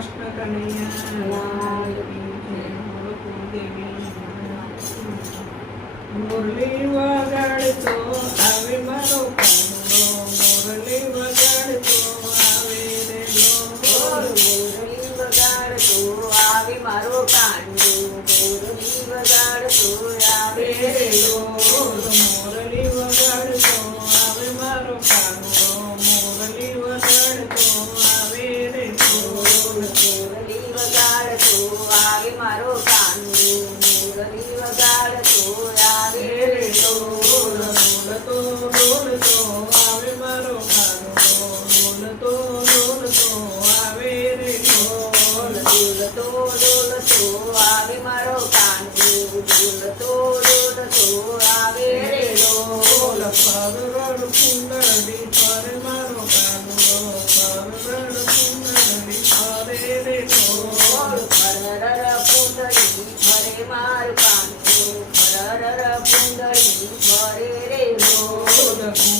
La camilla es un lado, el otro, el otro, el. Bye-bye. ભરે રે મોરગું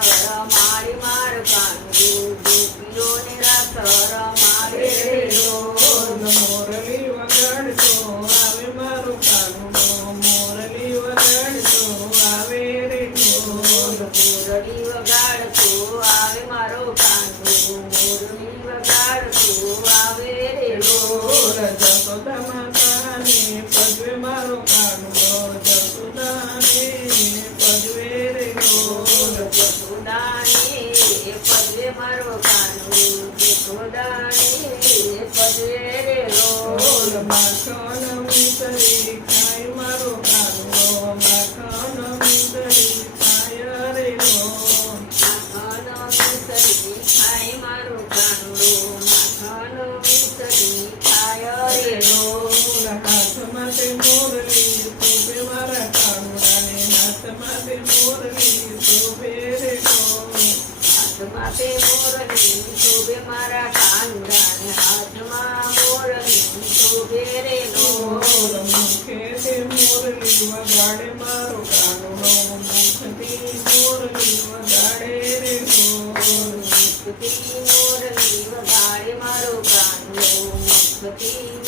la la la Mate Morani, Sobe Maraca. Murali વગાડે મારો કાનો મુખતી મુરલી વગાડે રે મુખતી મુરલી વગાડે મારો કાનો મુખતી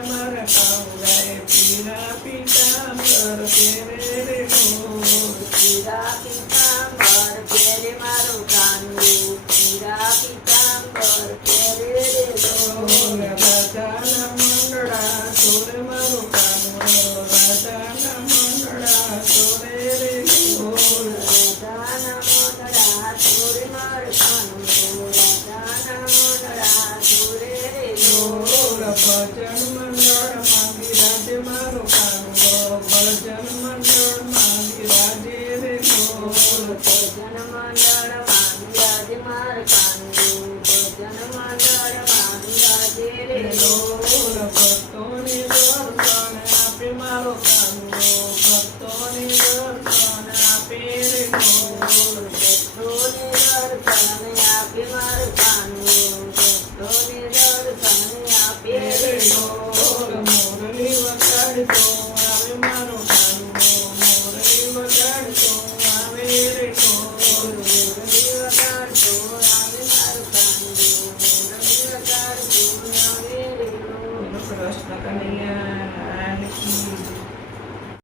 ભજન મંડળ વાંગ્યાજ માર કાંદુ ભજન મંડળ વાંગ્યાજે રે ભક્તોને દર્શન આપે મારો કાંદો ભક્તોને દર્શન આપે રે ભક્તોને દર્શન આપે મારો કાંદો ભક્તોને દર્શન આપે રે